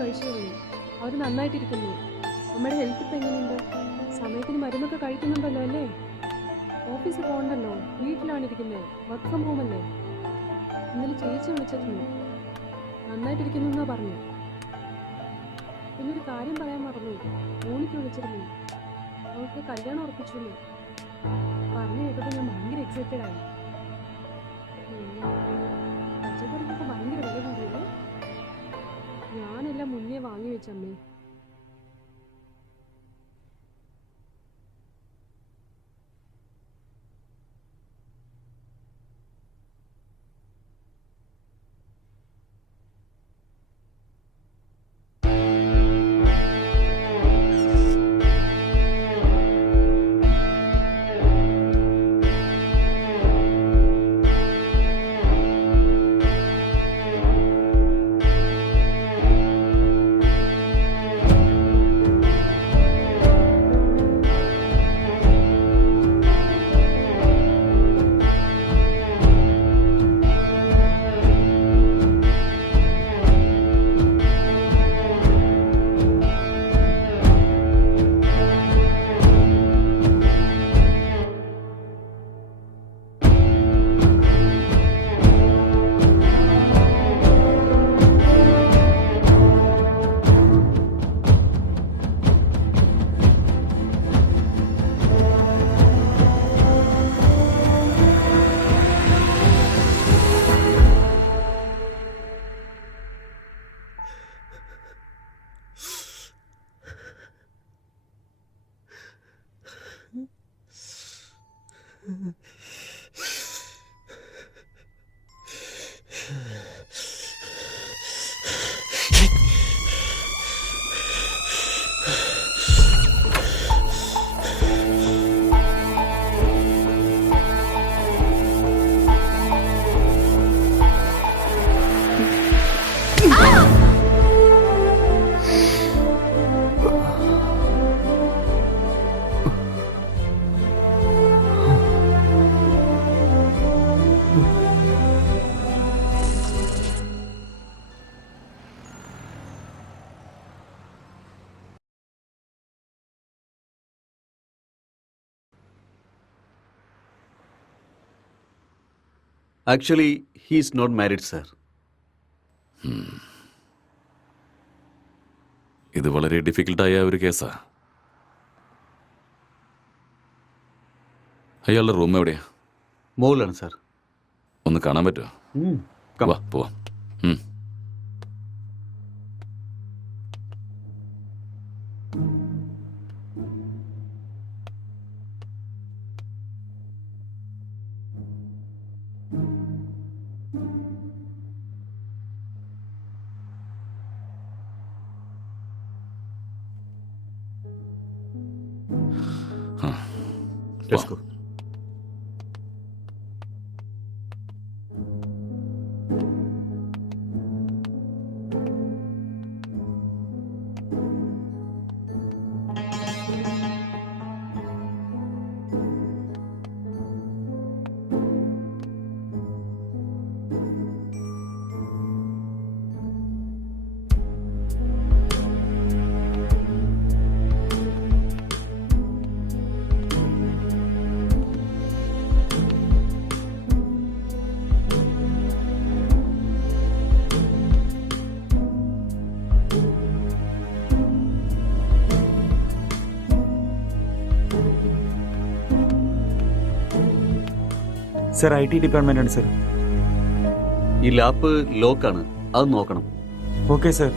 കഴിച്ചോളൂ. അവർ നന്നായിട്ടിരിക്കുന്നു. അമ്മയുടെ ഹെൽത്ത് ഇപ്പം എങ്ങനെയുണ്ട്? സമയത്തിന് മരുന്നൊക്കെ കഴിക്കുന്നുണ്ടല്ലോ അല്ലേ? ഓഫീസിൽ പോകണ്ടല്ലോ, വീട്ടിലാണ് ഇരിക്കുന്നത്. വർക്ക് ഫ്രം ഹോം അല്ലേ? ഇന്നലെ ചേച്ചി വിളിച്ചിരുന്നു, നന്നായിട്ടിരിക്കുന്നു എന്നാ പറഞ്ഞു. പിന്നെ ഒരു കാര്യം പറയാൻ മറന്നു, മോണിക്ക് വിളിച്ചിരുന്നു. അവൾക്ക് കല്യാണം ഉറപ്പിച്ചുള്ളൂ. പറഞ്ഞു കേട്ടപ്പോൾ ഞാൻ ഭയങ്കര എക്സൈറ്റഡ് ആയി. പച്ചക്കറിക്കൊക്കെ ഭയങ്കര വില കൂടിയല്ലേ? ഞാനെല്ലാം മുന്നേ വാങ്ങി വെച്ചമ്മേ. Actually, he is not married, sir. ഇത് വളരെ ഡിഫിക്കൽട്ടായ ഒരു കേസാ. അയാളുടെ റൂം എവിടെയാ? മോളാണ് സാർ. ഒന്ന് കാണാൻ പറ്റുമോ? വാ പോവാം. Let's go. സർ IT ഡിപ്പാർട്ട്മെൻ്റാണ് സർ. ഈ ലാപ്പ് ലോക്കാണ്, അത് നോക്കണം. Okay sir.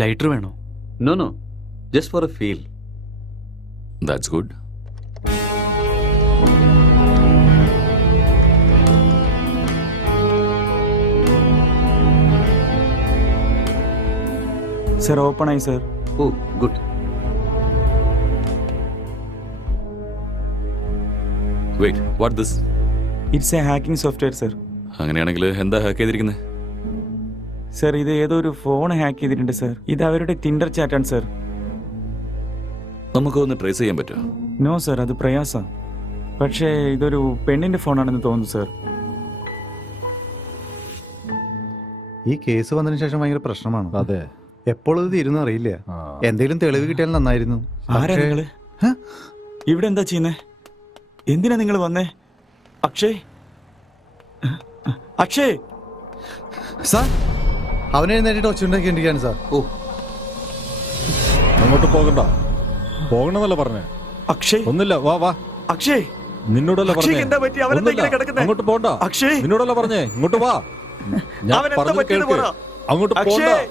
ലൈറ്റർ വേണോ? No, just for a feel. That's good. Sir open ആയി sir. Oh good. Wait, what this? It's a hacking software sir. അങ്ങനെയാണെങ്കിൽ എന്താ ഹാക്ക് ചെയ്തിരിക്കുന്നത്? സർ ഇത് ഏതോ ഒരു ഫോൺ ഹാക്ക് ചെയ്തിട്ടുണ്ട് സർ. ഇത് അവരുടെ ടിൻഡർ ചാറ്റാണ് സർ. നമുക്കൊന്ന് ട്രേസ് ചെയ്യാൻ പറ്റുമോ? നോ സർ, അത് പ്രയാസം. പക്ഷേ ഇതൊരു പെണ്ണിന്റെ ഫോണാണെന്ന് തോന്നുന്നു സർ. ഈ കേസ് വന്നതിന് ശേഷം ഭയങ്കര പ്രശ്നമാണ്. അതെ, എപ്പോഴും ഇത് തീരുന്ന അറിയില്ല. എന്തെങ്കിലും തെളിവ് കിട്ടിയാൽ നന്നായിരുന്നു. ആരാ നിങ്ങള്? ഇവിടെ എന്താ ചെയ്യുന്നേ? എന്തിനാ നിങ്ങൾ വന്നേ? അക്ഷയ്, അക്ഷയ് സാർ, അവനെ എഴുന്നേറ്റിട്ട് ഒച്ചുണ്ടാക്കിയിരിക്കുകയാണ് സാർ. ഓ അങ്ങോട്ട് പോകണ്ട. പോകണമെന്നല്ല പറഞ്ഞേ. അക്ഷയ് ഒന്നില്ല, വാ വാ. അക്ഷയ്, നിന്നോടല്ല അക്ഷയ് പറഞ്ഞേ. എന്താ പറ്റി? അവനെന്താ ഇങ്ങനെ ഒന്നുമില്ല. കിടക്കുന്നെ? അങ്ങോട്ട് പോകണ്ട. അക്ഷയ്, നിന്നോടല്ല പറഞ്ഞേ. ഇങ്ങോട്ട് വാ. ഞാൻ അവനെന്താ പറഞ്ഞത് പറ്റിയെന്ന് കേൾക്ക്. പറ. അങ്ങോട്ട് പോകണ്ട. അക്ഷയ്,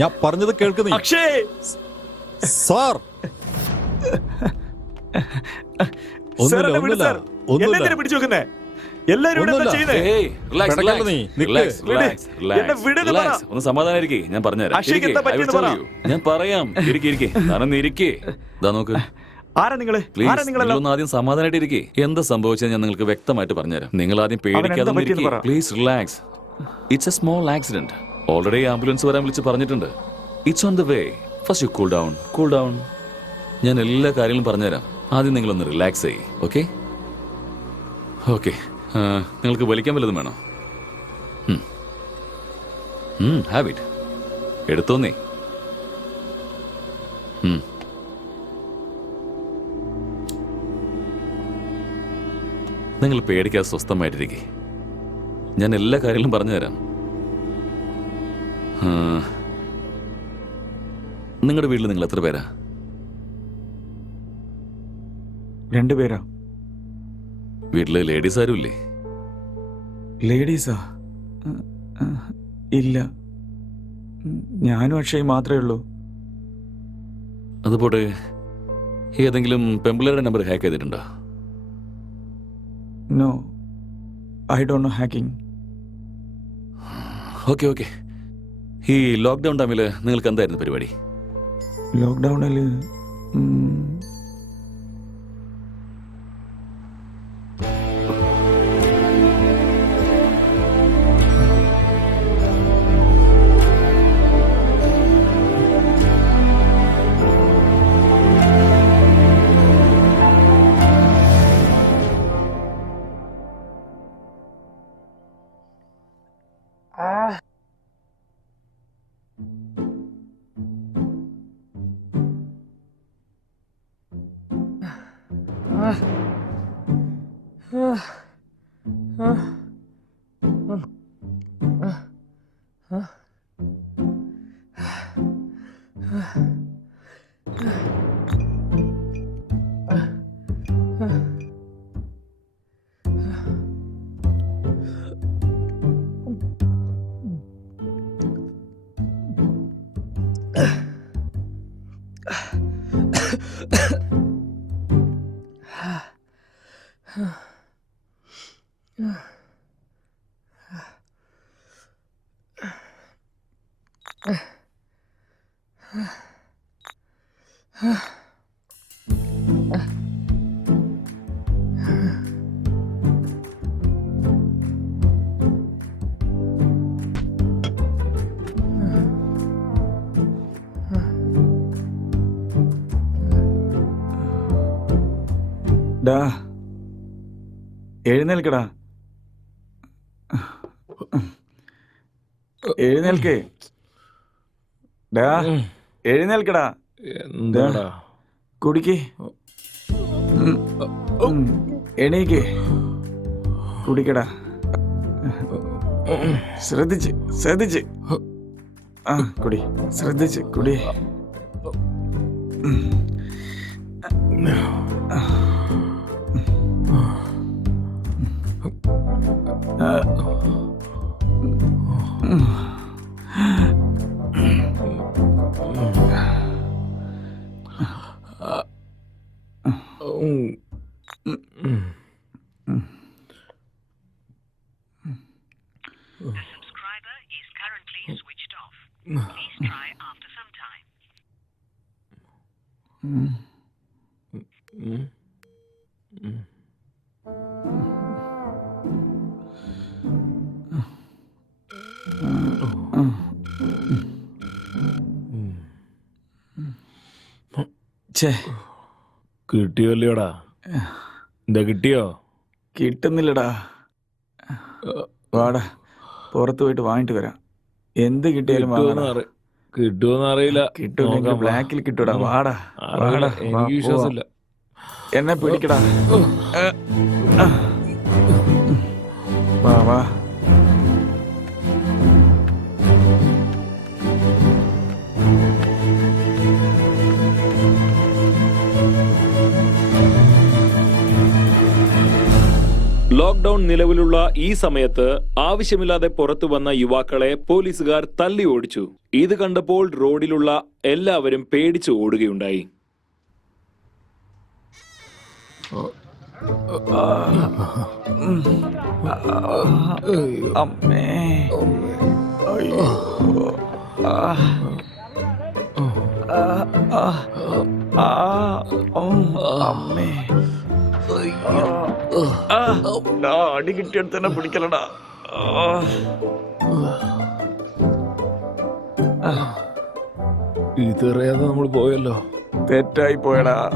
ഞാൻ പറഞ്ഞത് കേൾക്ക് നീ. അക്ഷയ്. സാർ, സാർ, ഒന്നുമില്ല, എന്നെ വിട് ഒന്നുമില്ല, സാർ. എന്നെ ഒന്നുമില്ല. എന്തിനാ പിടിച്ചു വെക്കുന്നേ? എല്ലാരും ഇവിടെ എന്താ ഒന്നുമില്ല. ചെയ്യുന്നേ? ഏയ്, relax, കിടക്കണ്ട relax, നീ. നിക്ക്. relax, വിട്. relax, relax, എന്നെ വിടെന്ന് relax. പറ. ഒന്ന് സമാധാനായിരിക്കേ, ഞാൻ പറഞ്ഞുതരാം. അക്ഷയ്ക്ക് ഇരിക്ക്, എന്താ I will പറ്റിയെന്ന് tell പറ. you. ഞാൻ പറയാം. ഇരിക്കേ, താനൊന്ന് ഇരിക്കേ. ഇതാ നോക്ക്. ആരാ നിങ്ങള്? പ്ലീസ്, ആരാ നിങ്ങളെല്ലാം? നിങ്ങളൊന്ന് ആദ്യം സമാധാനമായിട്ട് ഇരിക്കേ. എന്താ സംഭവിച്ചത് ഞാൻ നിങ്ങൾക്ക് വ്യക്തമായിട്ട് പറഞ്ഞുതരാം. നിങ്ങൾ ആദ്യം പേടിക്കാതെ അവനെന്താ പറ്റിയെന്ന് പറ. Please relax. It's a small accident. Already ambulance വരാൻ വിളിച്ച് പറഞ്ഞിട്ടുണ്ട്. It's on the way. First you cool down, cool down. ഞാൻ എല്ലാ കാര്യങ്ങളും പറഞ്ഞുതരാം. ആദ്യം നിങ്ങളൊന്ന് റിലാക്സ് ചെയ്യ്. Okay okay. നിങ്ങൾക്ക് വലിക്കാൻ വല്ലതും വേണോ? ഹാബിറ്റ് എടുത്തോന്നേ. നിങ്ങൾ പേടിക്കാതെ സ്വസ്ഥമായിട്ടിരിക്കേ. ഞാൻ എല്ലാ കാര്യങ്ങളും പറഞ്ഞുതരാം. നിങ്ങളുടെ വീട്ടിൽ നിങ്ങൾ എത്ര പേരാ? 2 പേരാ. വീട്ടില് ലേഡീസ് ആരും ഇല്ലേ? ലേഡീസാ? ഇല്ല, ഞാനും അക്ഷയ് മാത്രമേ ഉള്ളൂ. അതുപോലെ ഏതെങ്കിലും പെമ്പിളയുടെ നമ്പർ ഹാക്ക് ചെയ്തിട്ടുണ്ടോ? No, I don't know hacking. Okay okay. ഈ ലോക്ക്ഡൗൺ ടൈമിൽ നിങ്ങൾക്ക് എന്തായിരുന്നു പരിപാടി? ലോക്ക്ഡൗണിൽ ഡാ, എഴുന്നേൽക്കടാ, എഴുന്നേൽക്കേ. ഡാ, എഴുന്നേൽക്കടാ. എന്താടാ? കുടിക്ക്. എണീക്ക്, കുടിക്കടാ. ശ്രദ്ധിച്ച് ശ്രദ്ധിച്ച്. ആ, കുടി, ശ്രദ്ധിച്ച് കുടി. The subscriber is currently switched off. Please try after some time. ഛേ, കിട്ടിയല്ലോടാ? എന്താ കിട്ടിയോ? കിട്ടുന്നില്ലടാ. വാടാ, പുറത്ത് പോയിട്ട് വാങ്ങിട്ട് വരാം. എന്ത് കിട്ടിയാലും വാങ്ങടാ. കിട്ടുമെന്ന് അറിയില്ല. കിട്ടൂല്ലെങ്കിൽ ബ്ലാക്കിൽ കിട്ടൂടാ. വാടാ അറിയില്ല, വാടാ, വാ, എനിക്ക് വിശ്വാസമില്ല. എന്നെ പിടിക്കടാ. വാ വാ. ലോക്ക്ഡൌൺ നിലവിലുള്ള ഈ സമയത്ത് ആവശ്യമില്ലാതെ പുറത്തു വന്ന യുവാക്കളെ പോലീസുകാർ തല്ലി ഓടിച്ചു. ഇത് കണ്ടപ്പോൾ റോഡിലുള്ള എല്ലാവരും പേടിച്ചു ഓടുകയുണ്ടായി. അമ്മേ, അയ്യോ. ആ. ആ, ആ, ആ, അമ്മേ. അടി കിട്ടിയെടുത്ത് തന്നെ പിടിക്കലടാ. ഇതറിയാതെ നമ്മൾ പോയല്ലോ. തെറ്റായി പോയടാ.